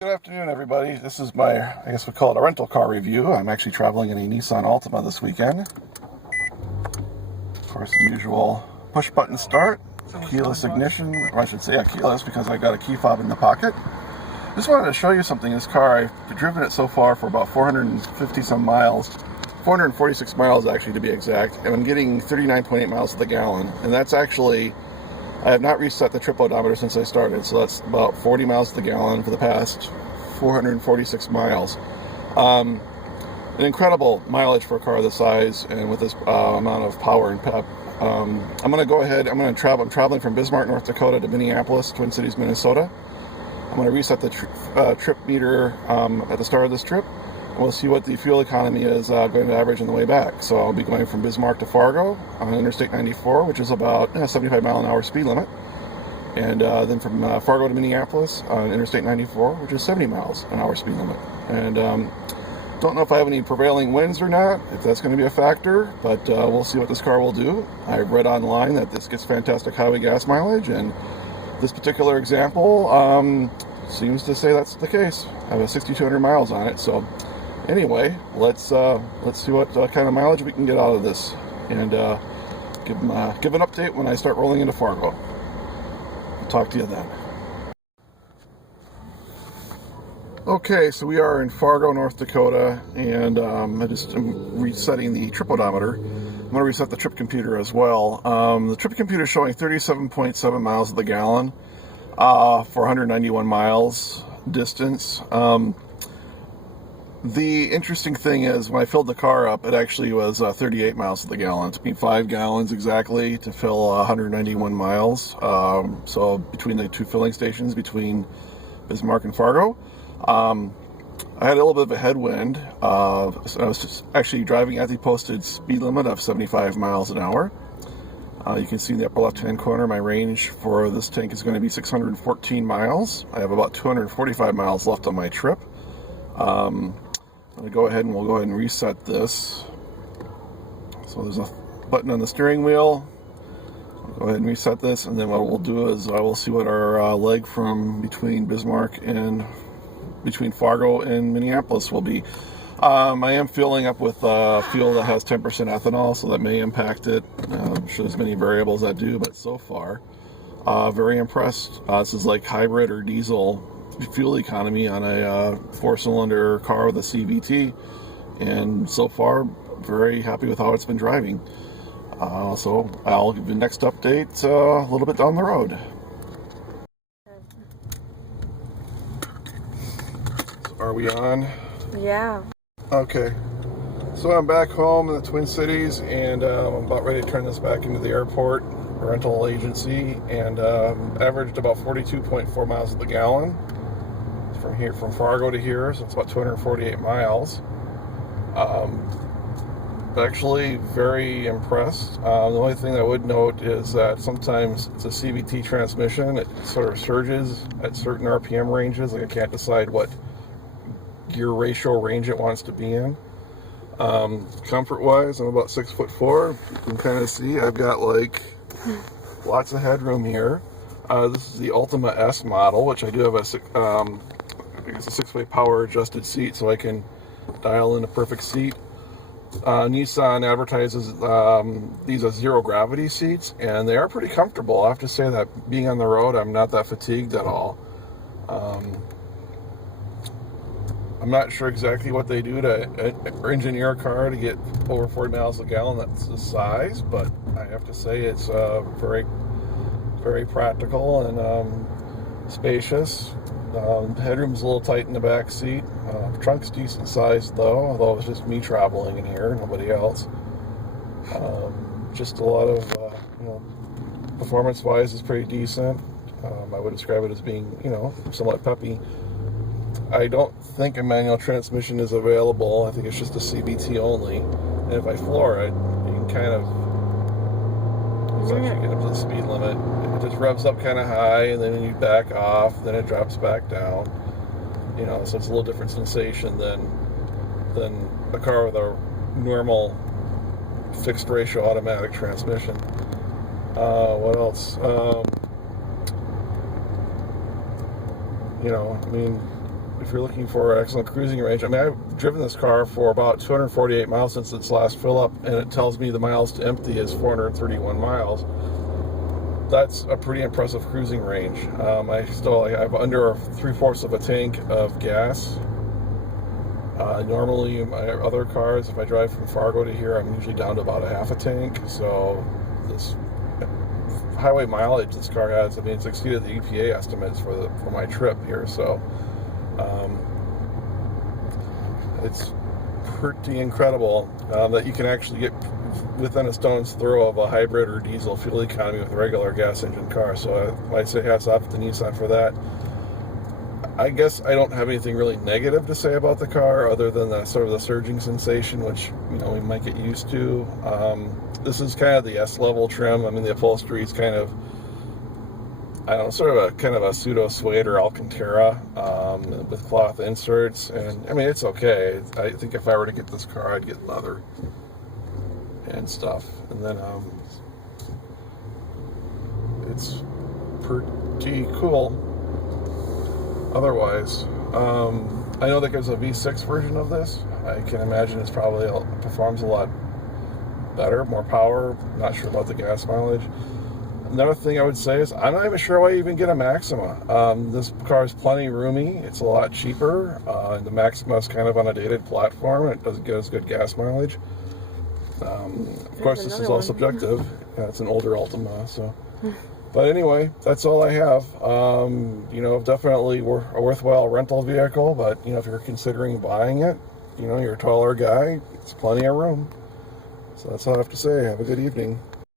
Good afternoon, everybody. This is my, I guess we call it a rental car review. I'm actually traveling in a Nissan Altima this weekend. Of course, the usual push button start, keyless ignition, or I should say keyless because I've got a key fob in the pocket. Just wanted to show you something. This car, I've driven it so far for about 450 some miles, 446 miles actually to be exact, and I'm getting 39.8 miles to the gallon. And that's actually, I have not reset the trip odometer since I started, so that's about 40 miles to the gallon for the past 446 miles. An incredible mileage for a car this size and with this amount of power and pep. I'm going to go ahead, I'm traveling from Bismarck, North Dakota to Minneapolis, Twin Cities, Minnesota. I'm going to reset the trip meter at the start of this trip. We'll see what the fuel economy is going to average on the way back. So I'll be going from Bismarck to Fargo on Interstate 94, which is about 75 mile an hour speed limit. And then from Fargo to Minneapolis on Interstate 94, which is 70 miles an hour speed limit. And don't know if I have any prevailing winds or not, if that's going to be a factor, but we'll see what this car will do. I've read online that this gets fantastic highway gas mileage, and this particular example seems to say that's the case. I have 6,200 miles on it, so anyway, let's see what kind of mileage we can get out of this, and give an update when I start rolling into Fargo. I'll talk to you then. Okay, so we are in Fargo, North Dakota, and I'm resetting the trip odometer. I'm going to reset the trip computer as well. The trip computer is showing 37.7 miles to the gallon for 191 miles distance. The interesting thing is, when I filled the car up, it actually was 38 miles to the gallon. It took me 5 gallons exactly to fill 191 miles. So between the two filling stations, between Bismarck and Fargo, I had a little bit of a headwind. So I was just actually driving at the posted speed limit of 75 miles an hour. You can see in the upper left-hand corner, my range for this tank is going to be 614 miles. I have about 245 miles left on my trip. I'm going to go ahead and reset this. So there's a button on the steering wheel. I'll go ahead and reset this, and then what we'll do is I will see what our leg from between Fargo and Minneapolis will be. I am filling up with fuel that has 10% ethanol, so that may impact it. I'm sure there's many variables that do, but so far, very impressed. This is like hybrid or diesel fuel economy on a 4-cylinder car with a CVT, and so far very happy with how it's been driving. So I'll give you the next update a little bit down the road. So are we on? Yeah. Okay, so I'm back home in the Twin Cities, and I'm about ready to turn this back into the airport rental agency, and averaged about 42.4 miles to the gallon from Fargo to here, so it's about 248 miles. Actually very impressed. The only thing I would note is that sometimes it's a CVT transmission. It sort of surges at certain RPM ranges, like I can't decide what gear ratio range it wants to be in. Comfort wise, I'm about 6'4". You can kind of see I've got like lots of headroom here. This is the Altima S model, which I do have a 6-way power adjusted seat, so I can dial in a perfect seat. Nissan advertises these as zero gravity seats, and they are pretty comfortable. I have to say that being on the road, I'm not that fatigued at all. I'm not sure exactly what they do to engineer a car to get over 40 miles a gallon that's the size, but I have to say it's very, very practical and spacious. Headroom's a little tight in the back seat. Trunk's decent sized though, although it's just me traveling in here, nobody else. Just a lot of, performance-wise is pretty decent. I would describe it as being, somewhat peppy. I don't think a manual transmission is available. I think it's just a CVT only. And if I floor it, you can kind of, it's actually get up to the speed limit. It just revs up kind of high, and then you back off, then it drops back down. So it's a little different sensation than a car with a normal fixed ratio automatic transmission. What else? if you're looking for excellent cruising range, I mean, I've driven this car for about 248 miles since its last fill up, and it tells me the miles to empty is 431 miles. That's a pretty impressive cruising range. I have under 3/4 of a tank of gas. Normally, my other cars, if I drive from Fargo to here, I'm usually down to about a half a tank. So this highway mileage this car has, I mean, it's exceeded the EPA estimates for my trip here. So it's pretty incredible that you can actually get within a stone's throw of a hybrid or diesel fuel economy with a regular gas engine car. So I say hats off to Nissan for that. I guess I don't have anything really negative to say about the car other than the sort of the surging sensation, which, you know, we might get used to. This is kind of the S-level trim. I mean, the upholstery is kind of, I don't know, sort of a pseudo suede or Alcantara with cloth inserts, and I mean, it's okay. I think if I were to get this car, I'd get leather and stuff, and then it's pretty cool. Otherwise, I know that there's a V6 version of this. I can imagine it's probably performs a lot better, more power. Not sure about the gas mileage. Another thing I would say is I'm not even sure why you even get a Maxima. This car is plenty roomy. It's a lot cheaper. And the Maxima is kind of on a dated platform. It doesn't get as good gas mileage. Of course, this is all subjective. Yeah, it's an older Altima, so. But anyway, that's all I have. You know, definitely a worthwhile rental vehicle, but, you know, if you're considering buying it, you know, you're a taller guy, it's plenty of room. So that's all I have to say. Have a good evening.